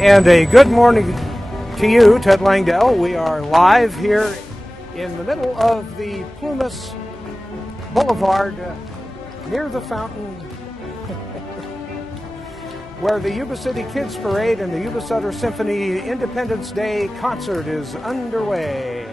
And a good morning to you, Ted Langdell. We are live here in the middle of the Plumas Boulevard near the fountain where the Yuba City Kids Parade and the Yuba-Sutter Symphony Independence Day concert is underway.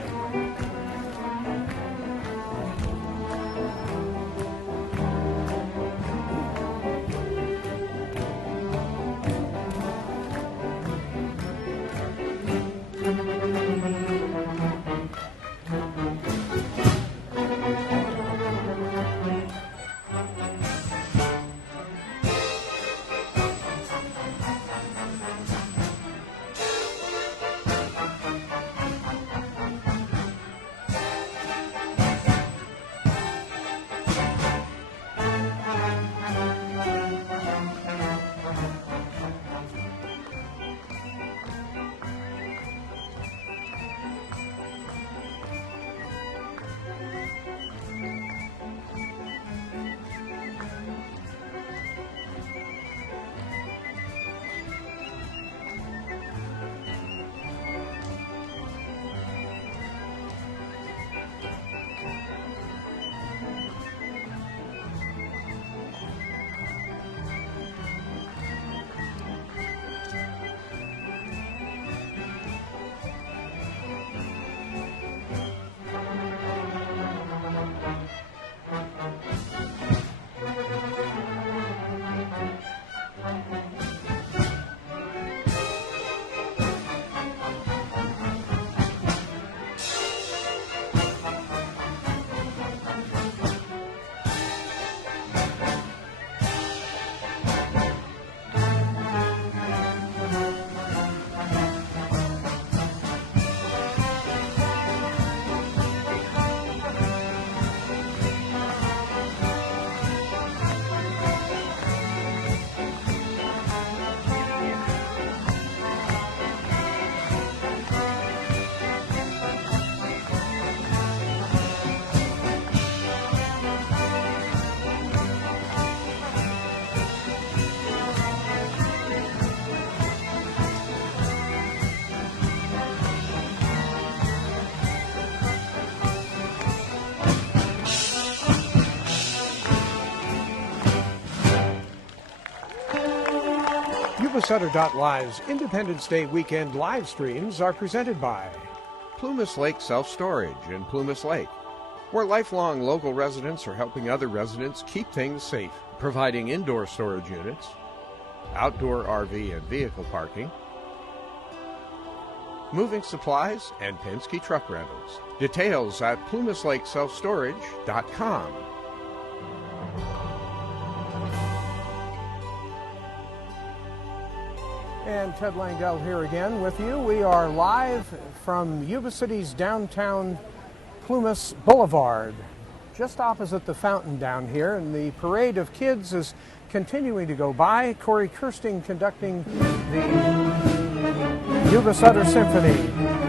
Yuba-Sutter.LIVE's Independence Day weekend live streams are presented by Plumas Lake Self-Storage in Plumas Lake, where lifelong local residents are helping other residents keep things safe, providing indoor storage units, outdoor RV and vehicle parking, moving supplies, and Penske truck rentals. Details at plumaslakeselfstorage.com. And Ted Langdell here again with you. We are live from Yuba City's downtown Plumas Boulevard, just opposite the fountain down here, and the parade of kids is continuing to go by. Kary conducting the Yuba-Sutter Symphony.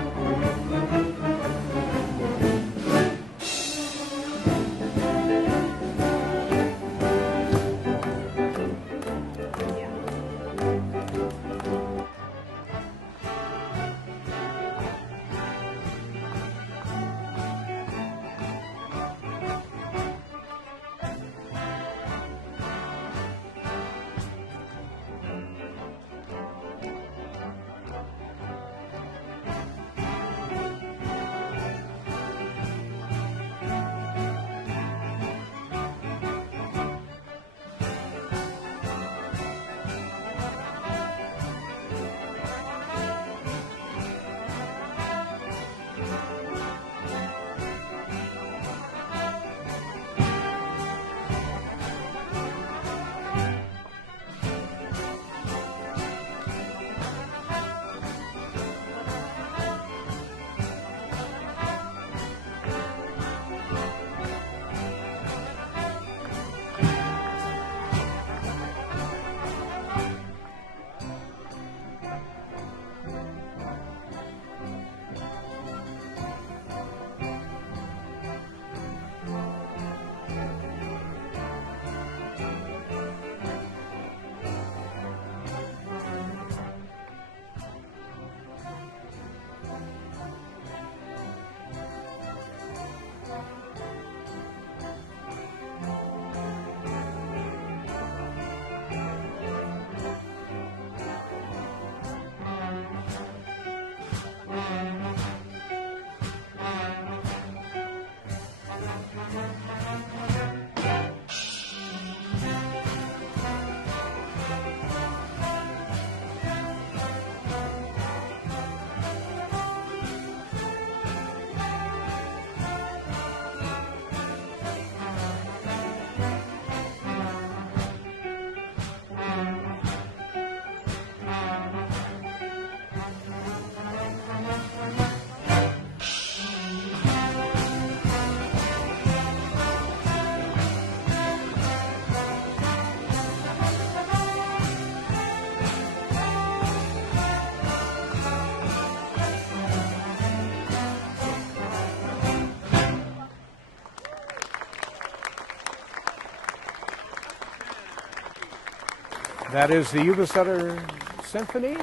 That is the Yuba-Sutter Symphony,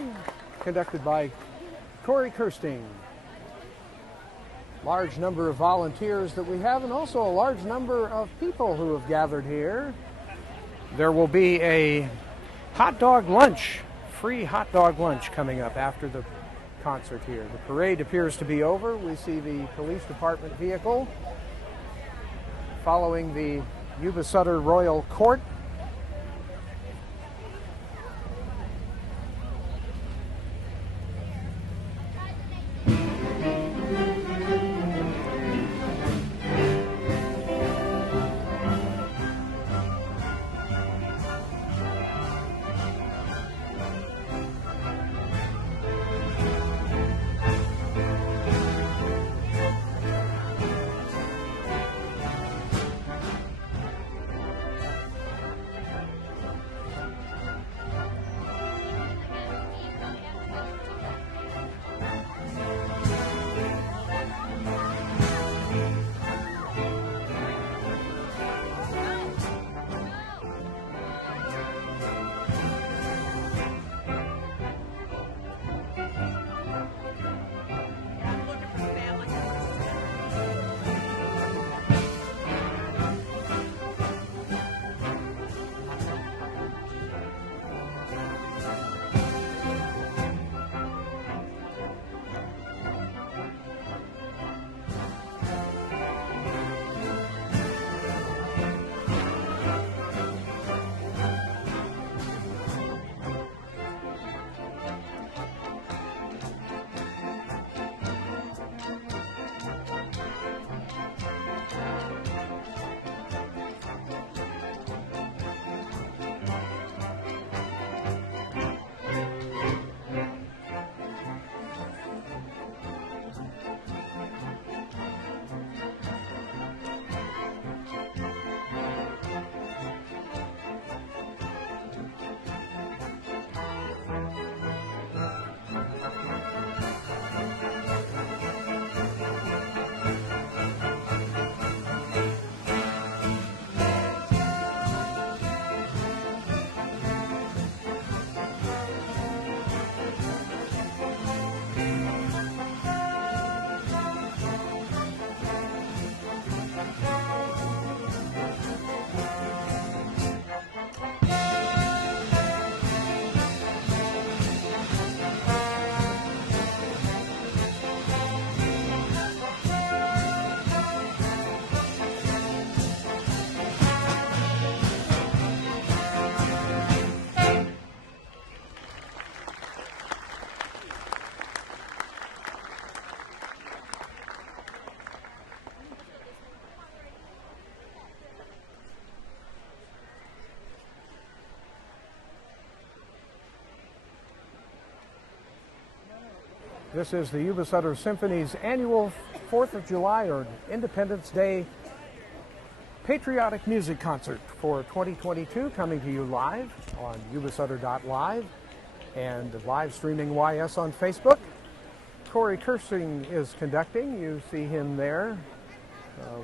conducted by Kary Kirsting. Large number of volunteers that we have, and also a large number of people who have gathered here. There will be a hot dog lunch, free hot dog lunch coming up after the concert here. The parade appears to be over. We see the police department vehicle following the Yuba-Sutter Royal Court. This is the Yuba-Sutter Symphony's annual 4th of July or Independence Day patriotic music concert for 2022, coming to you live on Yuba-Sutter.LIVE and live streaming YS on Facebook. Kary Kirsting is conducting. You see him there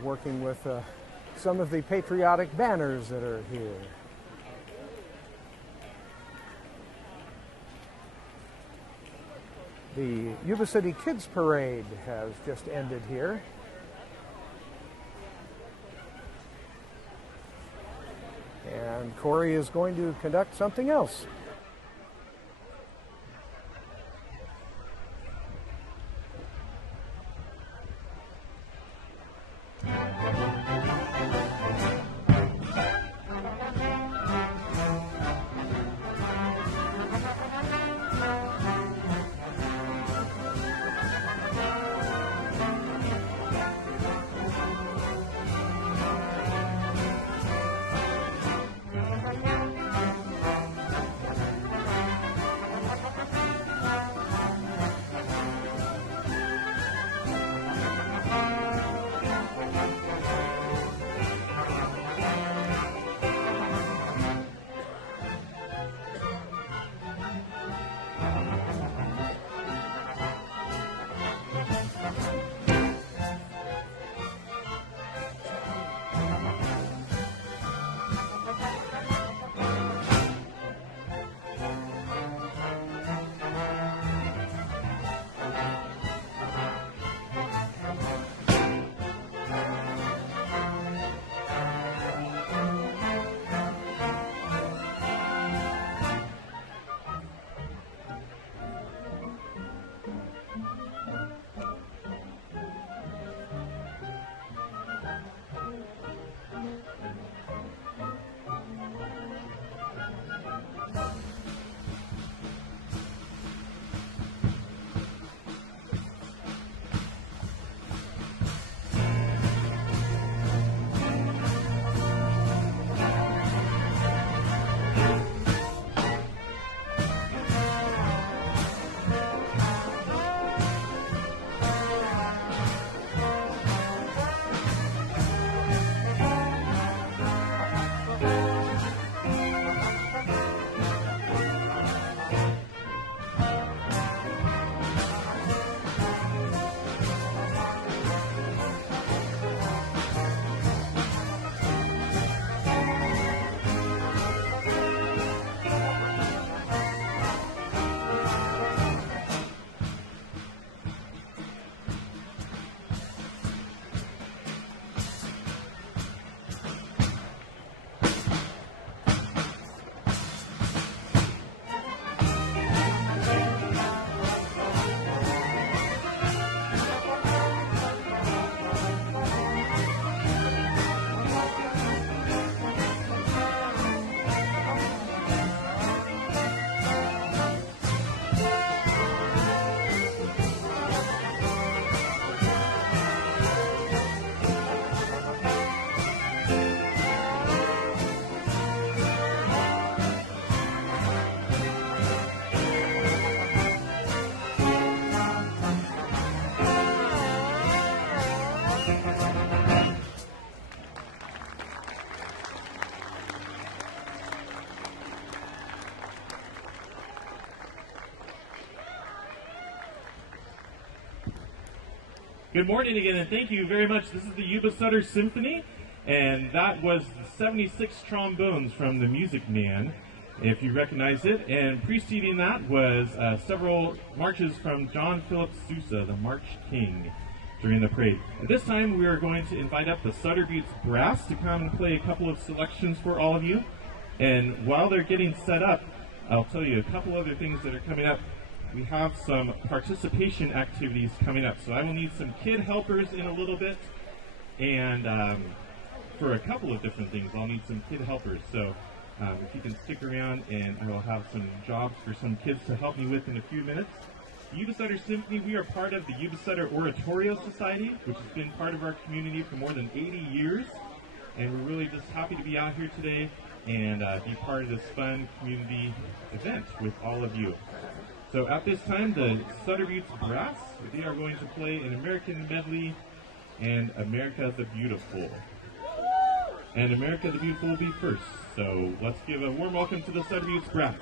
working with some of the patriotic banners that are here. The Yuba City Kids Parade has just ended here. And Kary is going to conduct something else. Good morning again, and thank you very much. This is the Yuba-Sutter Symphony, and that was 76 trombones from the Music Man, if you recognize it. And preceding that was several marches from John Philip Sousa, the March King, during the parade. At this time, we are going to invite up the Sutter Buttes Brass to come and play a couple of selections for all of you. And while they're getting set up, I'll tell you a couple other things that are coming up. We have some participation activities coming up, so I will need some kid helpers in a little bit, and for a couple of different things I'll need some kid helpers, so if you can stick around, and I will have some jobs for some kids to help me with in a few minutes. The Yuba-Sutter Symphony, we are part of the Yuba-Sutter Oratorio Society, which has been part of our community for more than 80 years, and we're really just happy to be out here today and be part of this fun community event with all of you. So at this time, the Sutter Buttes Brass, they are going to play an American medley and America the Beautiful. And America the Beautiful will be first. So let's give a warm welcome to the Sutter Buttes Brass.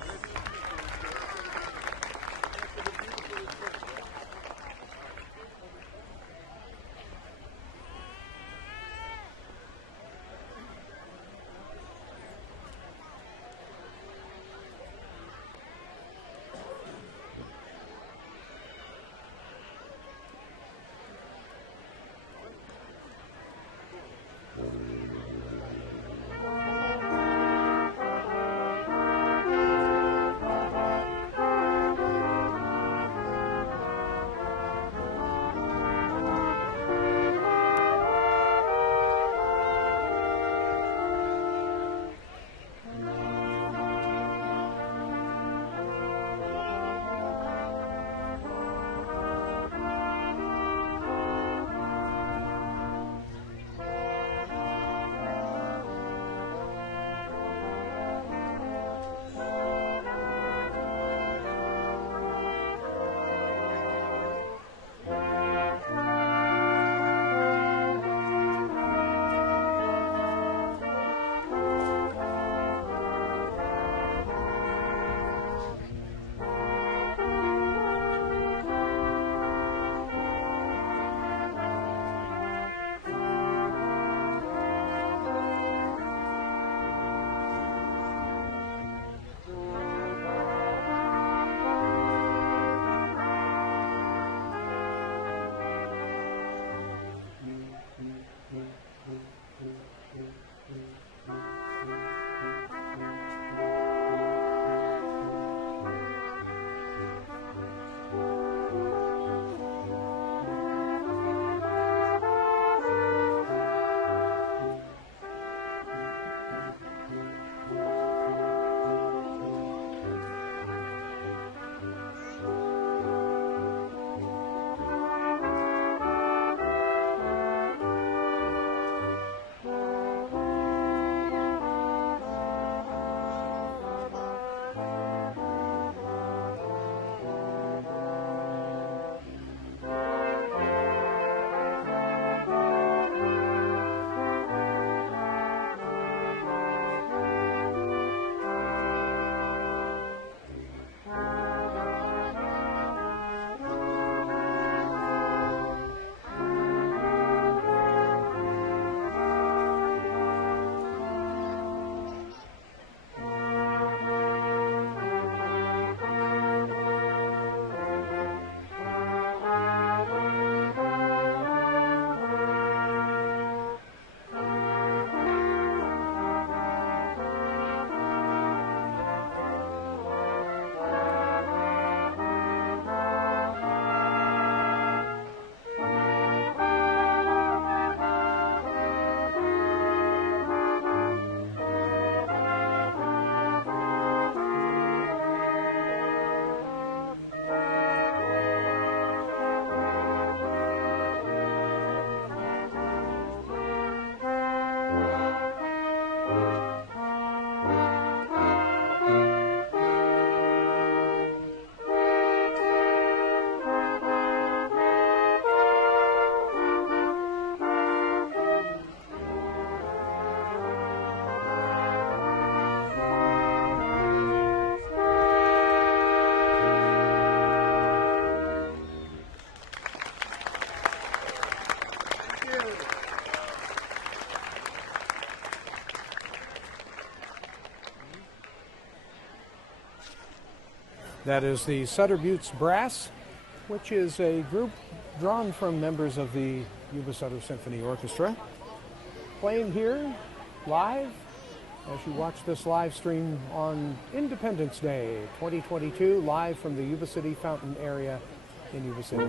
That is the Sutter Buttes Brass, which is a group drawn from members of the Yuba-Sutter Symphony Orchestra, playing here live as you watch this live stream on Independence Day 2022, live from the Yuba City Fountain area in Yuba City.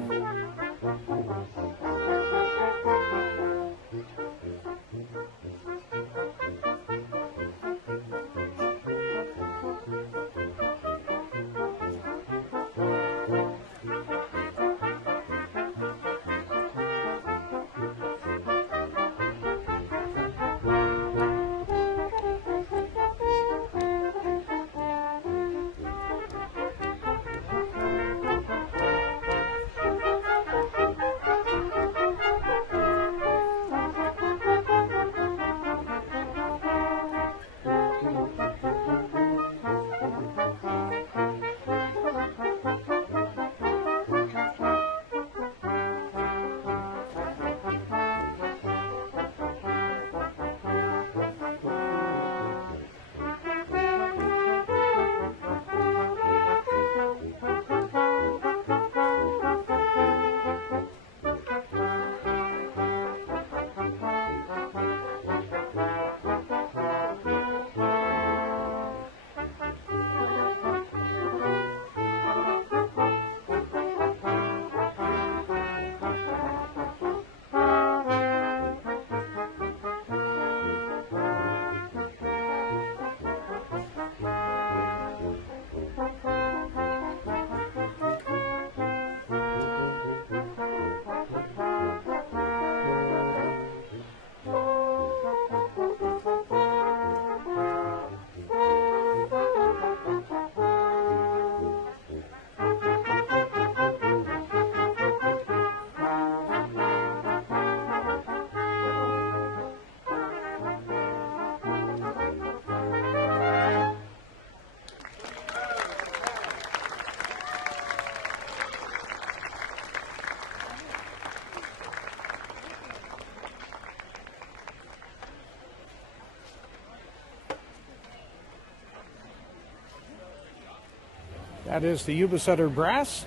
That is the Yuba-Sutter Brass,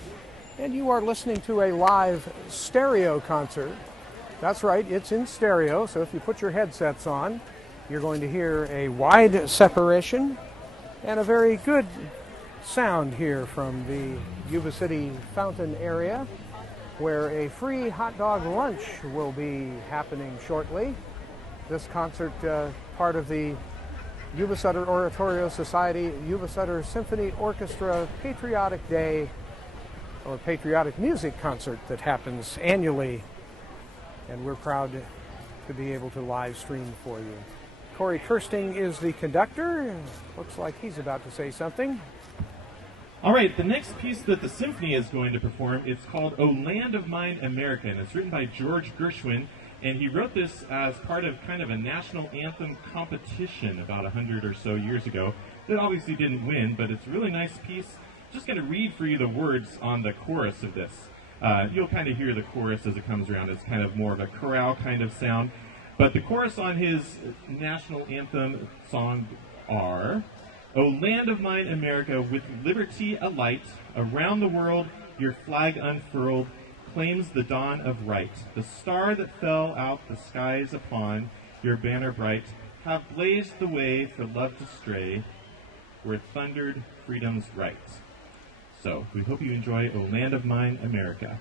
and you are listening to a live stereo concert. That's right, it's in stereo, so if you put your headsets on, you're going to hear a wide separation and a very good sound here from the Yuba City Fountain area, where a free hot dog lunch will be happening shortly. This concert, part of the Yuba-Sutter Oratorio Society, Yuba-Sutter Symphony Orchestra Patriotic Day, or Patriotic Music Concert that happens annually, and we're proud to be able to live stream for you. Corey Kirsting is the conductor. Looks like he's about to say something. All right, the next piece that the symphony is going to perform is called O Land of Mine, America, and it's written by George Gershwin. And he wrote this as part of kind of a national anthem competition about 100 or so years ago that obviously didn't win, but it's a really nice piece. Just going to read for you the words on the chorus of this. You'll kind of hear the chorus as it comes around. It's kind of more of a chorale kind of sound. But the chorus on his national anthem song are, O land of mine, America, with liberty alight, around the world your flag unfurled, claims the dawn of right. The star that fell out the skies upon your banner bright have blazed the way for love to stray, where thundered freedom's right. So, we hope you enjoy O Land of Mine, America.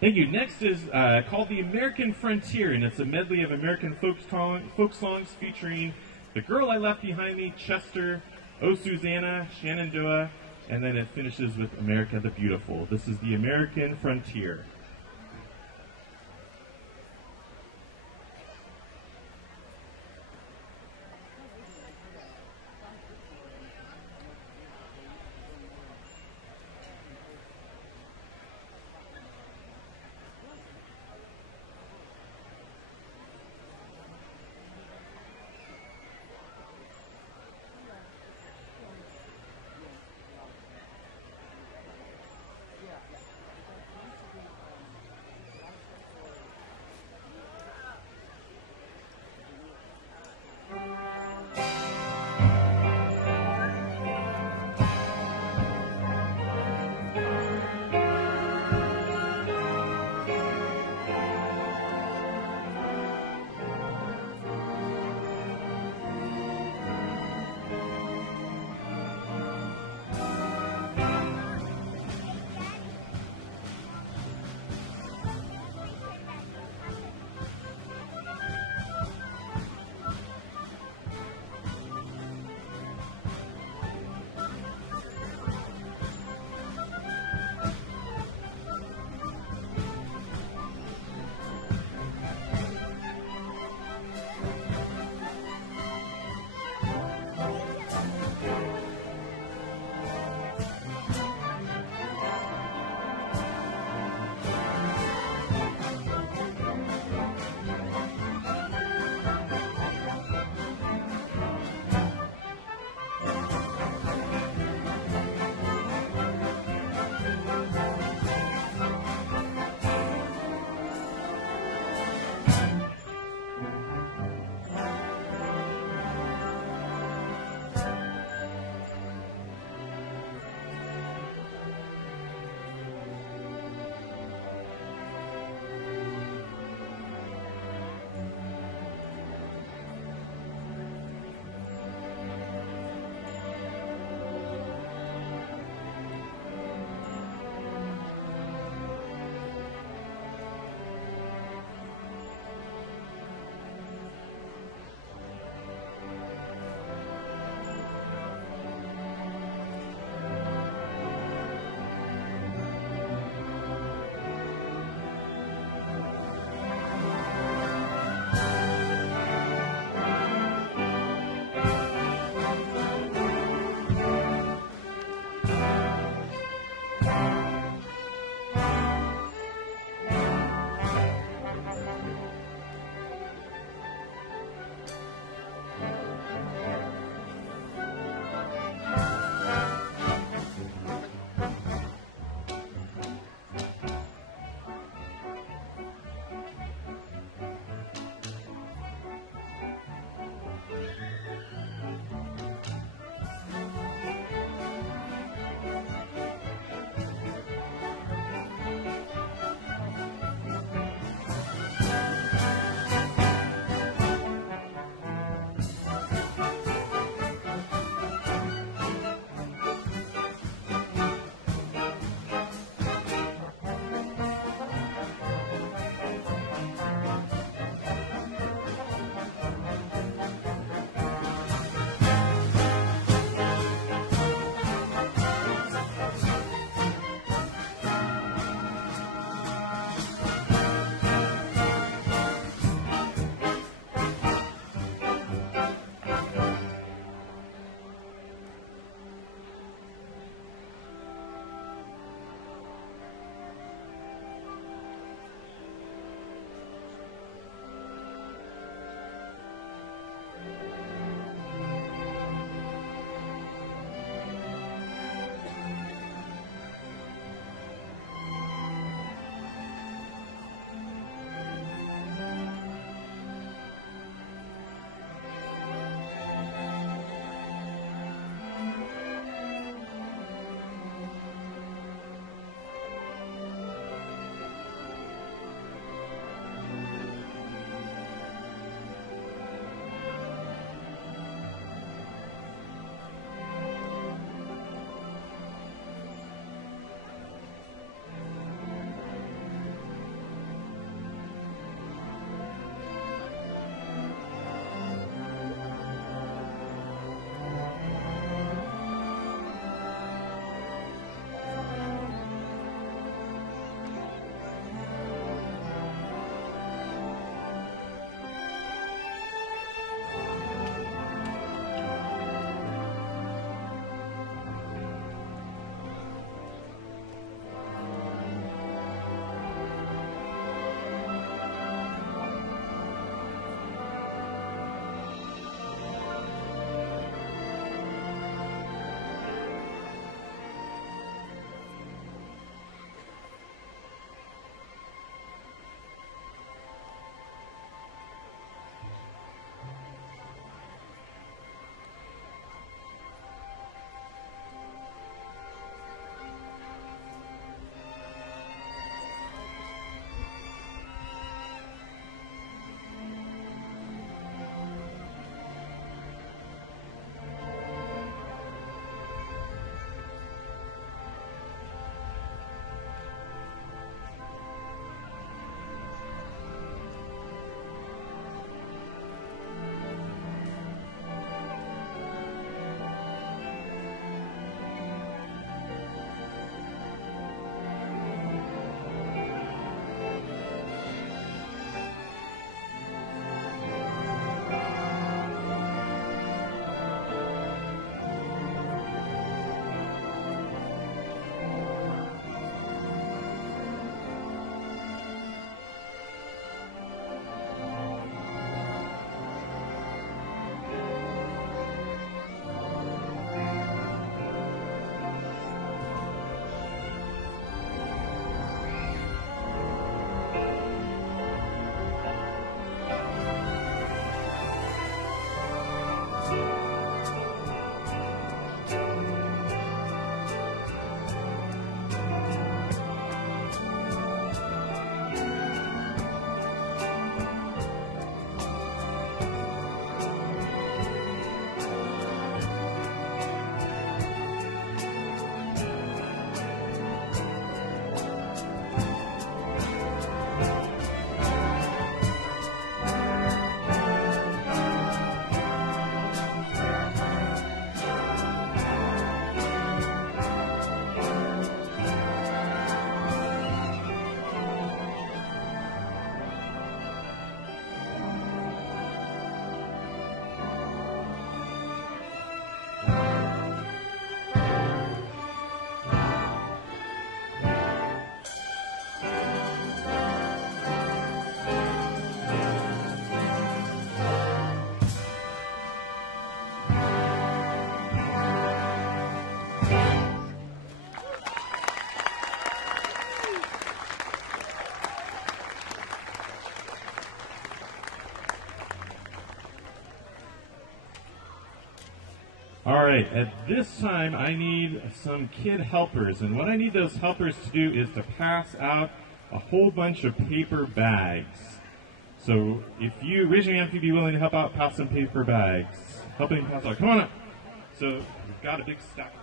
Thank you. Next is called The American Frontier, and it's a medley of American folk songs featuring The Girl I Left Behind Me, Chester, Oh Susanna, Shenandoah, and then it finishes with America the Beautiful. This is The American Frontier. All right, at this time I need some kid helpers, and what I need those helpers to do is to pass out a whole bunch of paper bags. So if you raise your hand if you'd be willing to help out, pass some paper bags. Helping pass out. Come on up. So we've got a big stack.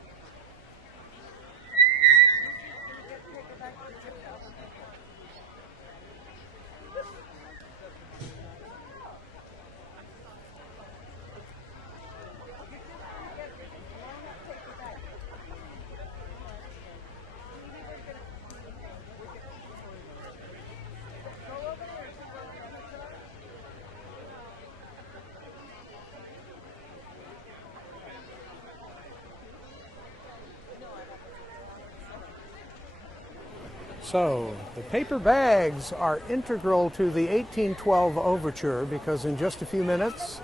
So, the paper bags are integral to the 1812 overture because in just a few minutes,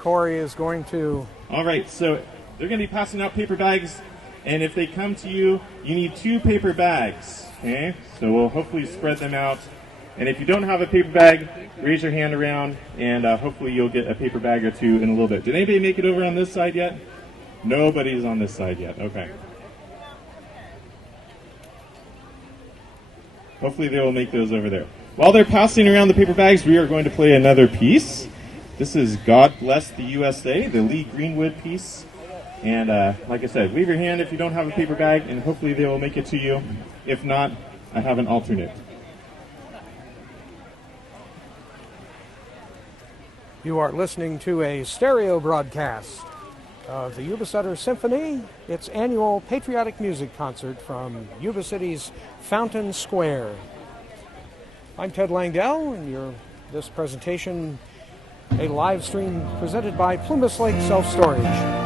Kary is going to... All right, so they're going to be passing out paper bags, and if they come to you, you need 2 paper bags, okay? So we'll hopefully spread them out. And if you don't have a paper bag, raise your hand around, and hopefully you'll get a paper bag or 2 in a little bit. Did anybody make it over on this side yet? Nobody's on this side yet, okay. Hopefully they will make those over there. While they're passing around the paper bags, we are going to play another piece. This is God Bless the USA, the Lee Greenwood piece. And like I said, leave your hand if you don't have a paper bag, and hopefully they will make it to you. If not, I have an alternate. You are listening to a stereo broadcast of the Yuba-Sutter Symphony, its annual patriotic music concert from Yuba City's Fountain Square. I'm Ted Langdell, and this presentation, a live stream presented by Plumas Lake Self-Storage.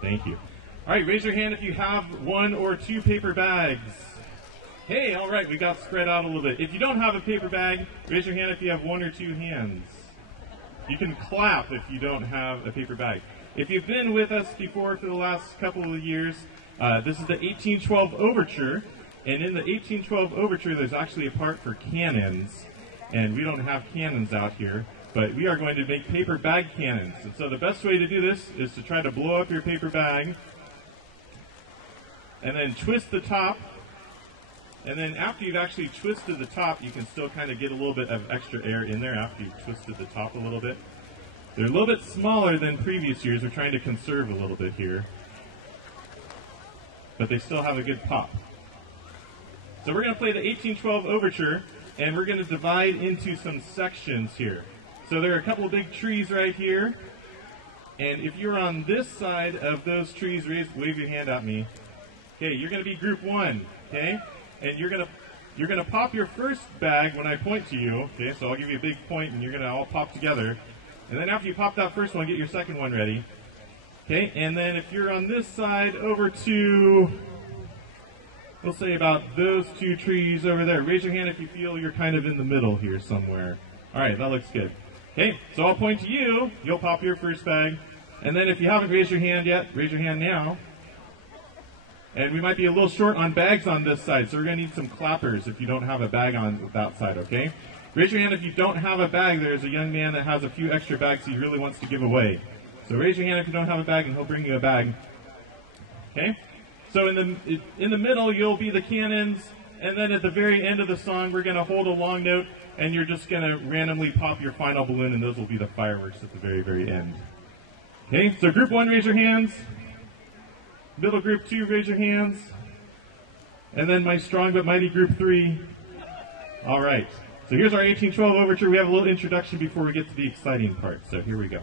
Thank you. All right, raise your hand if you have 1 or 2 paper bags. Hey, all right, we got spread out a little bit. If you don't have a paper bag, raise your hand if you have 1 or 2 hands. You can clap if you don't have a paper bag. If you've been with us before for the last couple of years, this is the 1812 Overture. And in the 1812 Overture, there's actually a part for cannons. And we don't have cannons out here, but we are going to make paper bag cannons. And so the best way to do this is to try to blow up your paper bag and then twist the top. And then after you've actually twisted the top, you can still kind of get a little bit of extra air in there after you've twisted the top a little bit. They're a little bit smaller than previous years. We're trying to conserve a little bit here. But they still have a good pop. So we're going to play the 1812 Overture, and we're going to divide into some sections here. So there are a couple of big trees right here. And if you're on this side of those trees, wave your hand at me. Okay, you're going to be group 1, okay? And you're gonna pop your first bag when I point to you. Okay, so I'll give you a big point, and you're gonna all pop together. And then after you pop that first one, get your second one ready. Okay, and then if you're on this side, over to, we'll say about those 2 trees over there. Raise your hand if you feel you're kind of in the middle here somewhere. All right, that looks good. Okay, so I'll point to you. You'll pop your first bag, and then if you haven't raised your hand yet, raise your hand now. And we might be a little short on bags on this side, so we're going to need some clappers if you don't have a bag on that side, okay? Raise your hand if you don't have a bag. There's a young man that has a few extra bags he really wants to give away. So raise your hand if you don't have a bag, and he'll bring you a bag. Okay? So in the middle, you'll be the cannons, and then at the very end of the song, we're going to hold a long note, and you're just going to randomly pop your final balloon, and those will be the fireworks at the very, very end. Okay? So group 1, raise your hands. Middle group 2, raise your hands. And then my strong but mighty group 3. All right. So here's our 1812 Overture. We have a little introduction before we get to the exciting part. So here we go.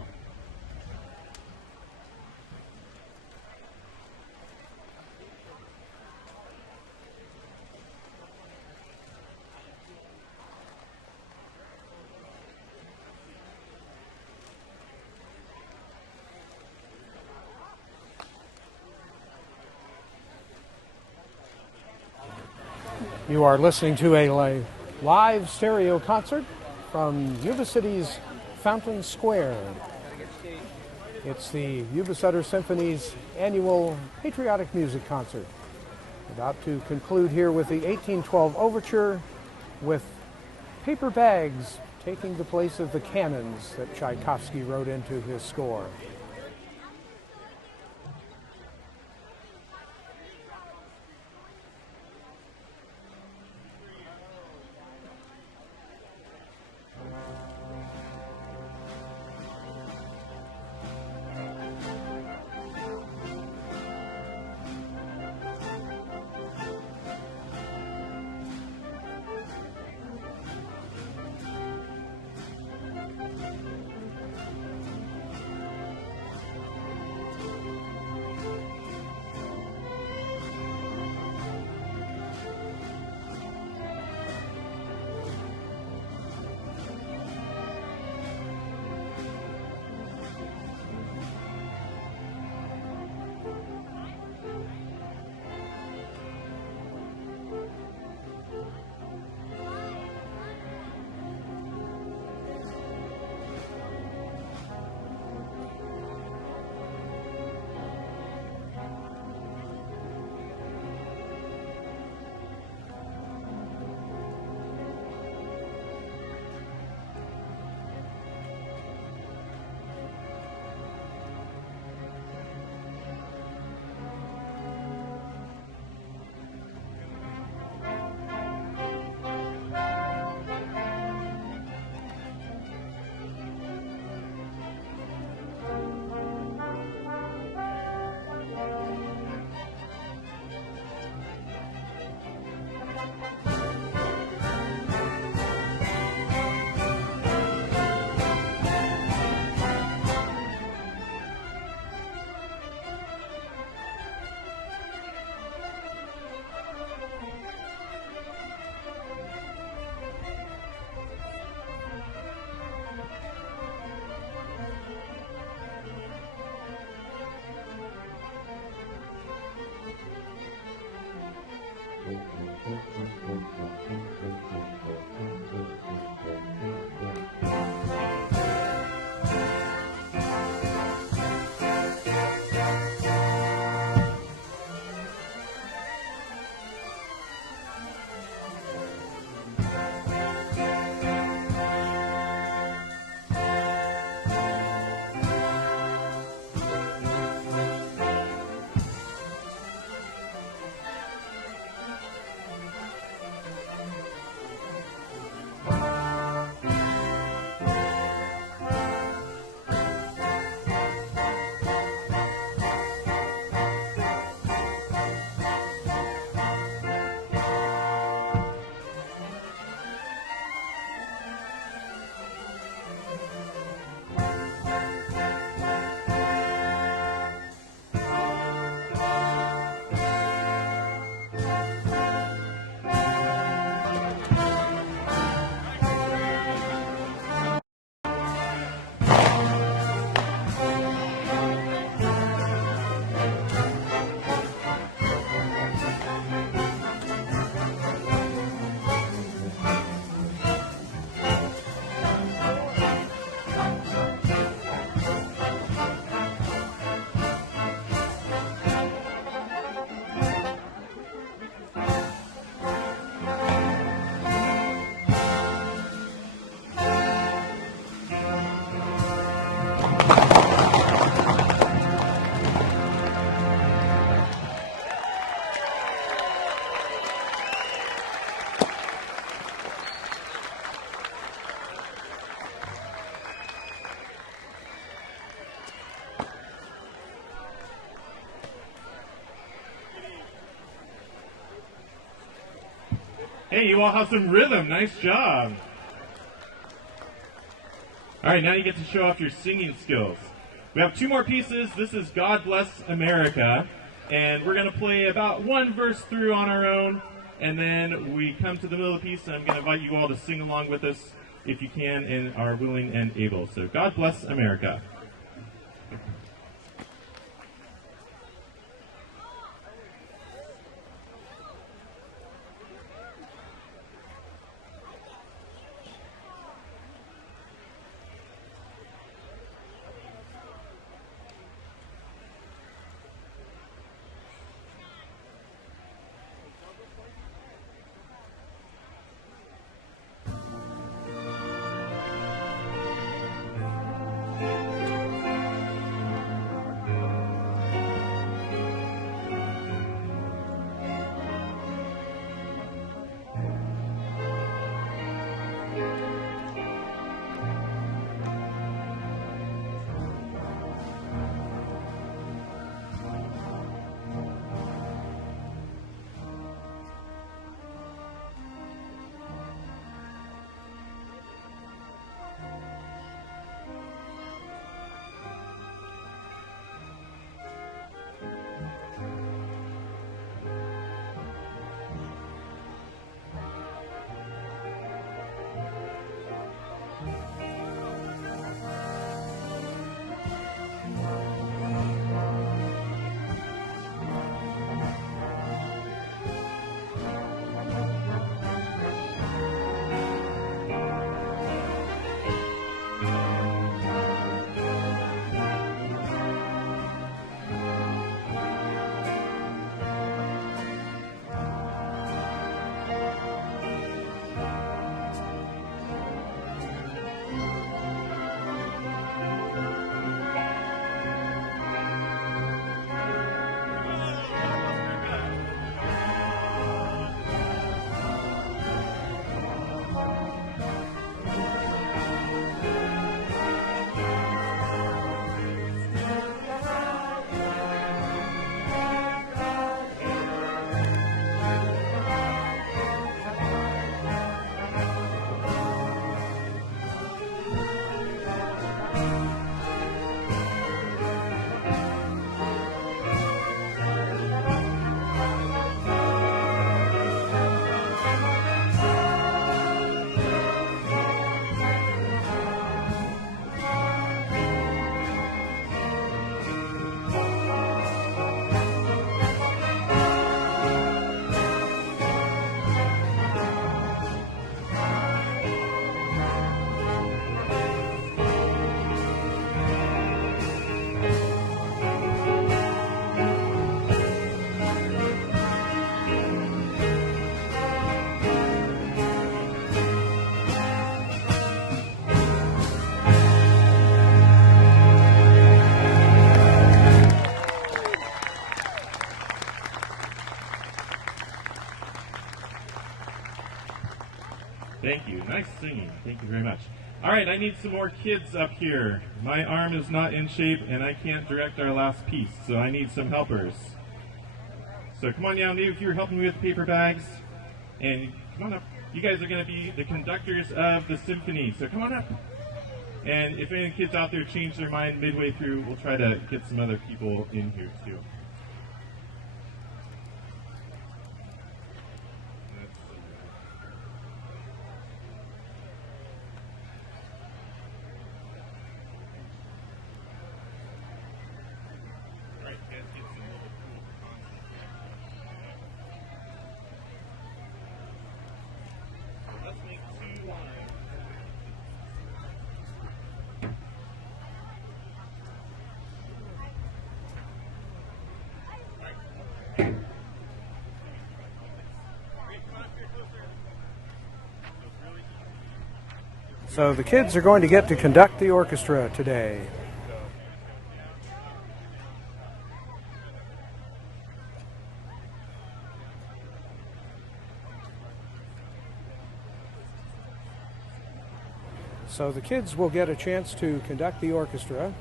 You are listening to a live stereo concert from Yuba City's Fountain Square. It's the Yuba-Sutter Symphony's annual patriotic music concert. About to conclude here with the 1812 Overture, with paper bags taking the place of the cannons that Tchaikovsky wrote into his score. Hey, you all have some rhythm. Nice job. All right, now you get to show off your singing skills. We have two more pieces. This is God Bless America, and we're going to play about one verse through on our own, and then we come to the middle of the piece, and I'm going to invite you all to sing along with us if you can and are willing and able. So God Bless America. All right, I need some more kids up here. My arm is not in shape, and I can't direct our last piece, so I need some helpers. So come on down, maybe if you're helping me with the paper bags, and come on up. You guys are going to be the conductors of the symphony, so come on up. And if any kids out there change their mind midway through, we'll try to get some other people in here too. So the kids are going to get to conduct the orchestra today. So the kids will get a chance to conduct the orchestra.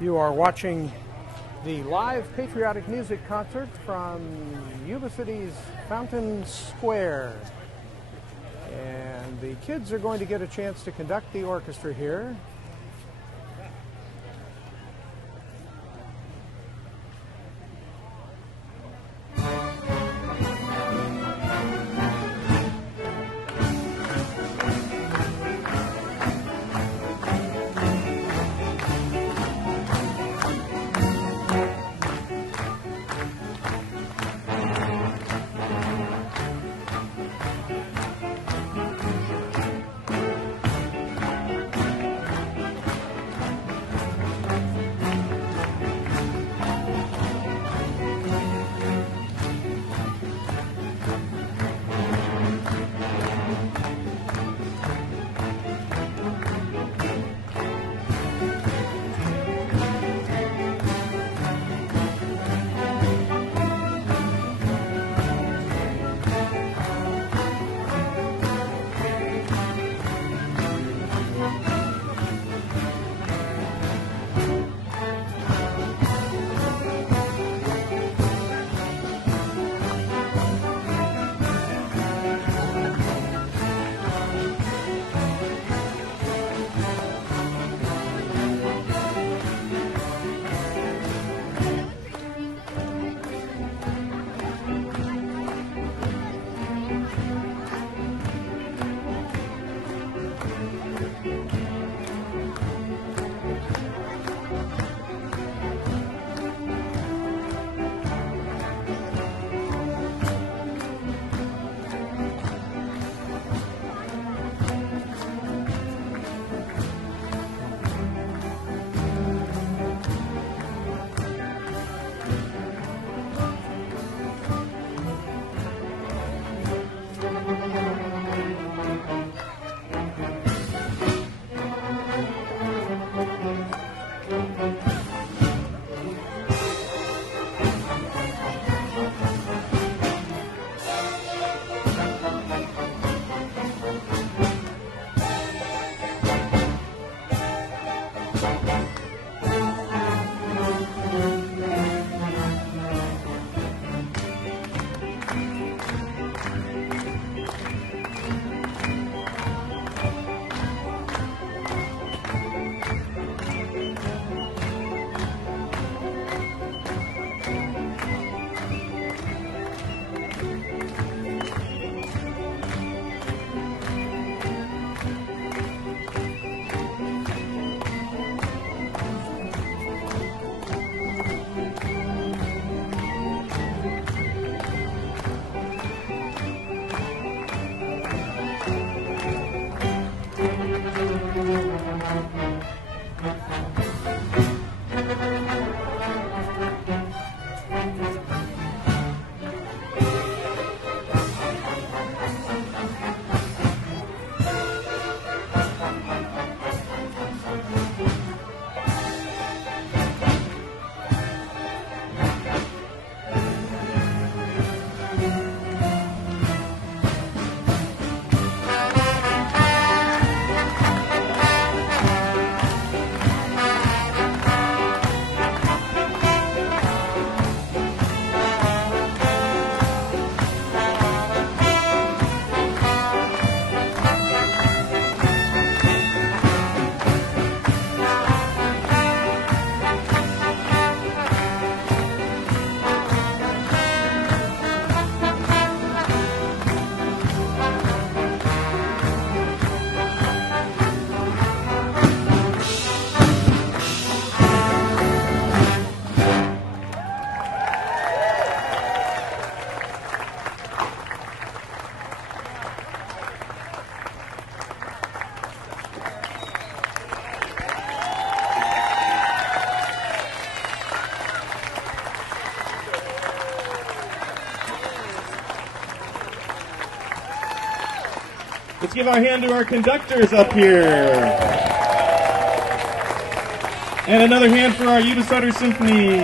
You are watching the live patriotic music concert from Yuba City's Fountain Square. And the kids are going to get a chance to conduct the orchestra here. Let's give our hand to our conductors up here. And another hand for our Yuba-Sutter Symphony.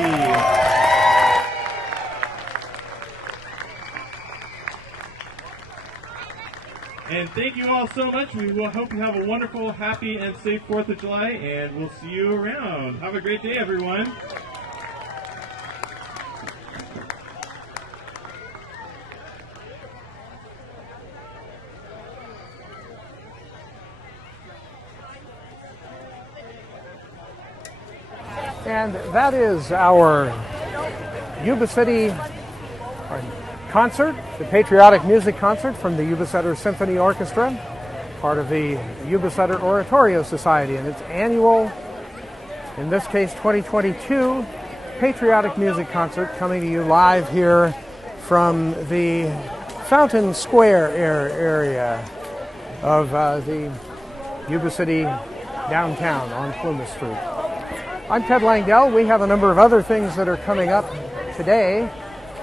And thank you all so much. We will hope you have a wonderful, happy, and safe 4th of July, and we'll see you around. Have a great day, everyone. And that is our Yuba City concert, the patriotic music concert from the Yuba-Sutter Symphony Orchestra, part of the Yuba-Sutter Oratorio Society, and its annual, in this case 2022, patriotic music concert coming to you live here from the Fountain Square area of the Yuba City downtown on Plumas Street. I'm Ted Langdell. We have a number of other things that are coming up today.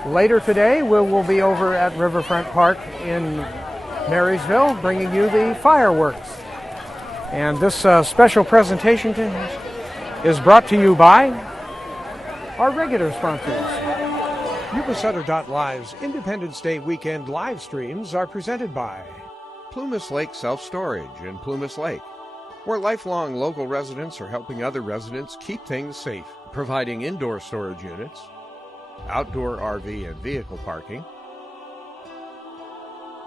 Later today, we will be over at Riverfront Park in Marysville, bringing you the fireworks. And this special presentation is brought to you by our regular sponsors. Yuba-Sutter.LIVE's Independence Day weekend live streams are presented by Plumas Lake Self-Storage in Plumas Lake, where lifelong local residents are helping other residents keep things safe, providing indoor storage units, outdoor RV and vehicle parking,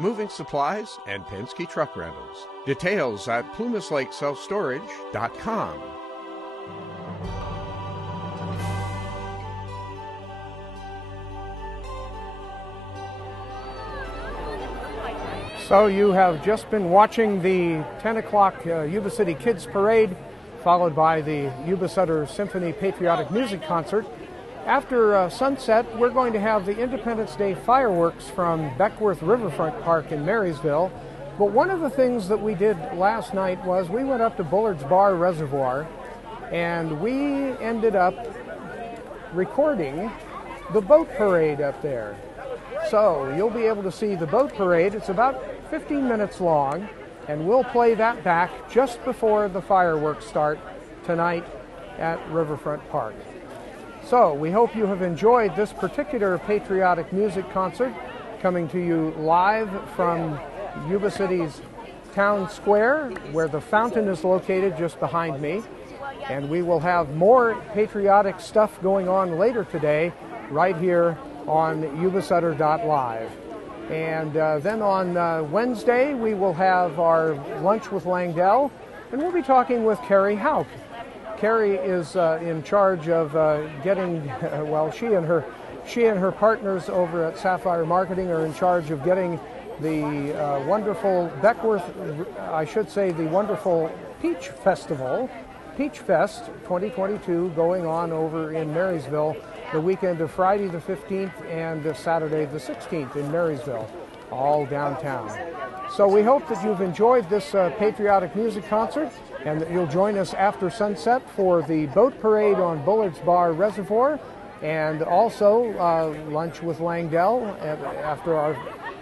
moving supplies, and Penske truck rentals. Details at plumaslakeselfstorage.com. So you have just been watching the 10 o'clock Yuba City Kids Parade, followed by the Yuba-Sutter Symphony Patriotic Music Concert. After sunset, we're going to have the Independence Day fireworks from Beckworth Riverfront Park in Marysville. But one of the things that we did last night was we went up to Bullard's Bar Reservoir, and we ended up recording the boat parade up there. So you'll be able to see the boat parade. It's about 15 minutes long, and we'll play that back just before the fireworks start tonight at Riverfront Park. So we hope you have enjoyed this particular patriotic music concert coming to you live from Yuba City's Town Square, where the fountain is located just behind me. And we will have more patriotic stuff going on later today right here on Yuba-Sutter.LIVE. And then on Wednesday, we will have our lunch with Langdell, and we'll be talking with Kary Hauck. Kary is in charge of getting, well, she and her partners over at Sapphire Marketing are in charge of getting the wonderful Beckworth, I should say the wonderful Peach Festival, Peach Fest 2022, going on over in Marysville the weekend of Friday the 15th and Saturday the 16th in Marysville, all downtown. So we hope that you've enjoyed this patriotic music concert, and that you'll join us after sunset for the boat parade on Bullard's Bar Reservoir, and also lunch with Langdell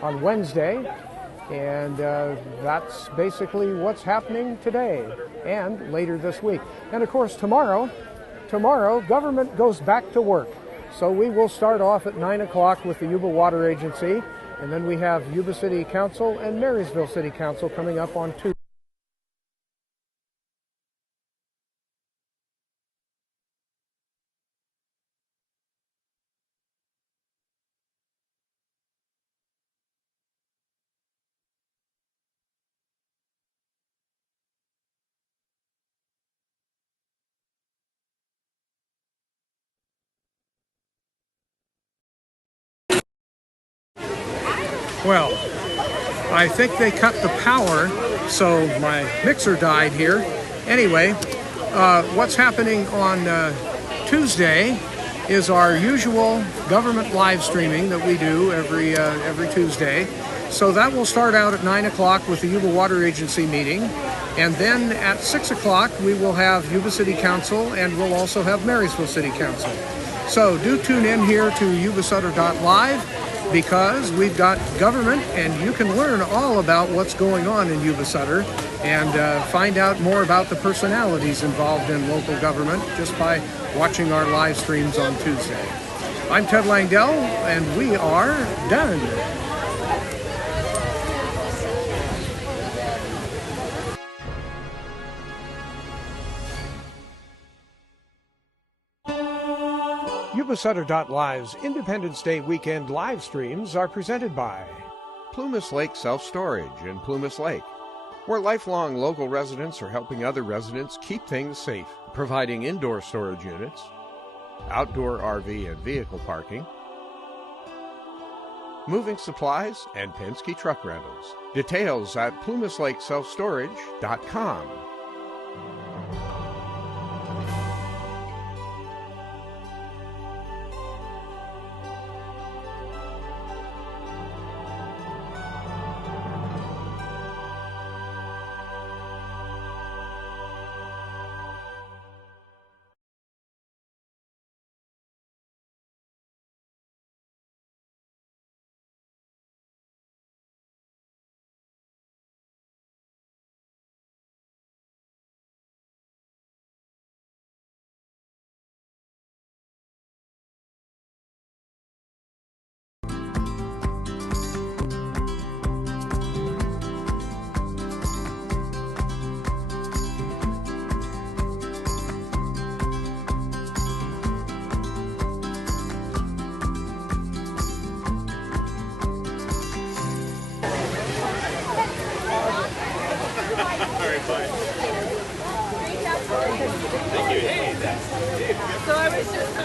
on Wednesday. And that's basically what's happening today and later this week. And of course tomorrow government goes back to work. So we will start off at 9 o'clock with the Yuba Water Agency, and then we have Yuba City Council and Marysville City Council coming up on Tuesday. Well, I think they cut the power, so my mixer died here. Anyway, what's happening on Tuesday is our usual government live streaming that we do every Tuesday. So that will start out at 9 o'clock with the Yuba Water Agency meeting. And then at 6 o'clock, we will have Yuba City Council, and we'll also have Marysville City Council. So do tune in here to Yuba-Sutter.LIVE. because we've got government, and you can learn all about what's going on in Yuba-Sutter and find out more about the personalities involved in local government just by watching our live streams on Tuesday. I'm Ted Langdell, and we are done. Yuba-Sutter.LIVE's Independence Day weekend live streams are presented by Plumas Lake Self-Storage in Plumas Lake, where lifelong local residents are helping other residents keep things safe, providing indoor storage units, outdoor RV and vehicle parking, moving supplies, and Penske truck rentals. Details at plumaslakeselfstorage.com. So I was just